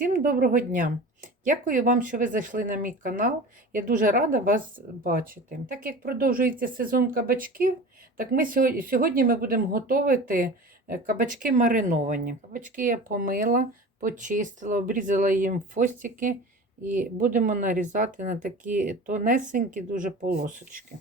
Всім доброго дня! Дякую вам, що ви зайшли на мій канал. Я дуже рада вас бачити. Так як продовжується сезон кабачків, так ми сьогодні, сьогодні ми будемо готувати е, кабачки мариновані. Кабачки я помила, почистила, обрізала їм фостики і будемо нарізати на такі тонесенькі дуже полосочки.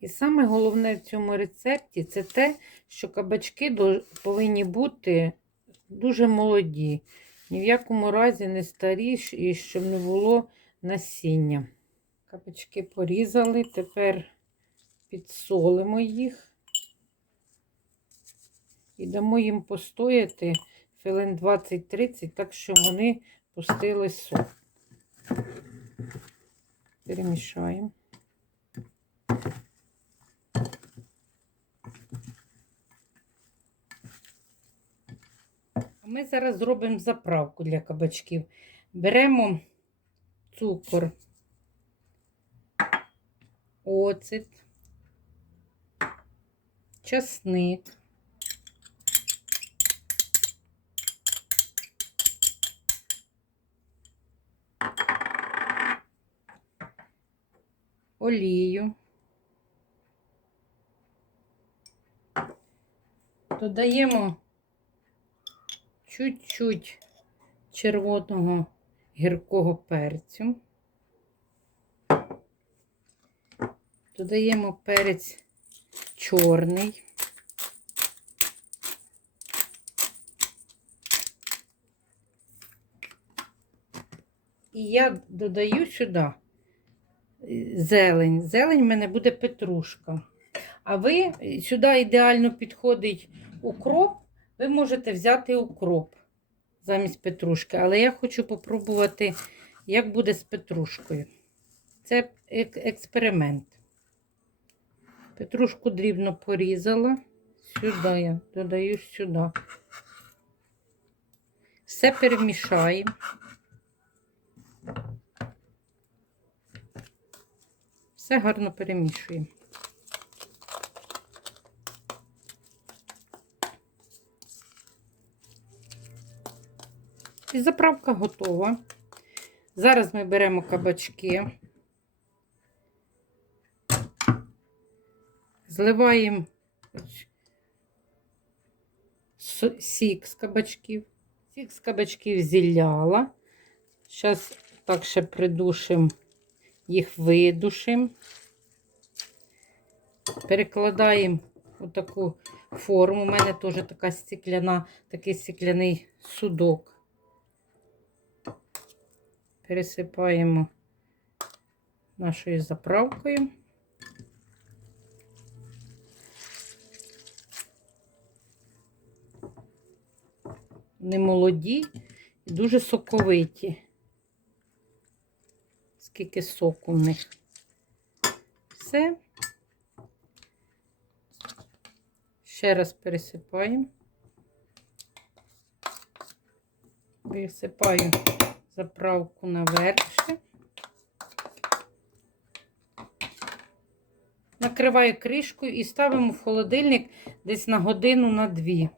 І саме головне в цьому рецепті це те, що кабачки повинні бути дуже молоді, ні в якому разі не старі, і щоб не було насіння. Кабачки порізали, тепер підсолимо їх і дамо їм постояти хвилин 20-30, так що вони пустили сок. Перемішаємо. Ми зараз зробимо заправку для кабачків. Беремо цукор, оцет, часник, олію. Додаємо чуть-чуть червоного гіркого перцю. Додаємо перець чорний. І я додаю сюди е, зелень. Зелень в мене буде петрушка. А ви сюди ідеально підходить укроп. Ви можете взяти укроп замість петрушки, але я хочу попробувати, як буде з петрушкою. Це ек- експеримент. Петрушку дрібно порізала. Сюди я додаю сюди. Все перемішаємо. Все гарно перемішуємо. І заправка готова. Зараз ми беремо кабачки, зливаємо сік з кабачків. Сік з кабачків зілляла. Зараз так ще придушимо, їх видушимо. Перекладаємо у таку форму. У мене теж така стекляна, такий стекляний судок. Пересипаємо нашою заправкою. Вони молоді дуже соковиті. Скільки соку в них. Все. Ще раз пересипаємо. Висипаю заправку наверх. ще. Накриваю кришкою і ставимо в холодильник десь на годину на дві.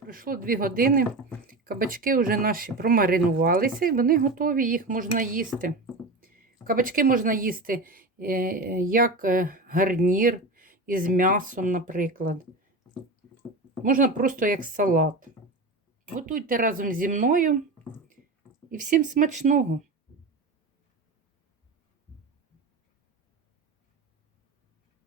Пройшло дві години. Кабачки вже наші промаринувалися і вони готові, їх можна їсти. Кабачки можна їсти е, як е, гарнір із м'ясом, наприклад. Можна просто як салат. Готуйте разом зі мною і всім смачного!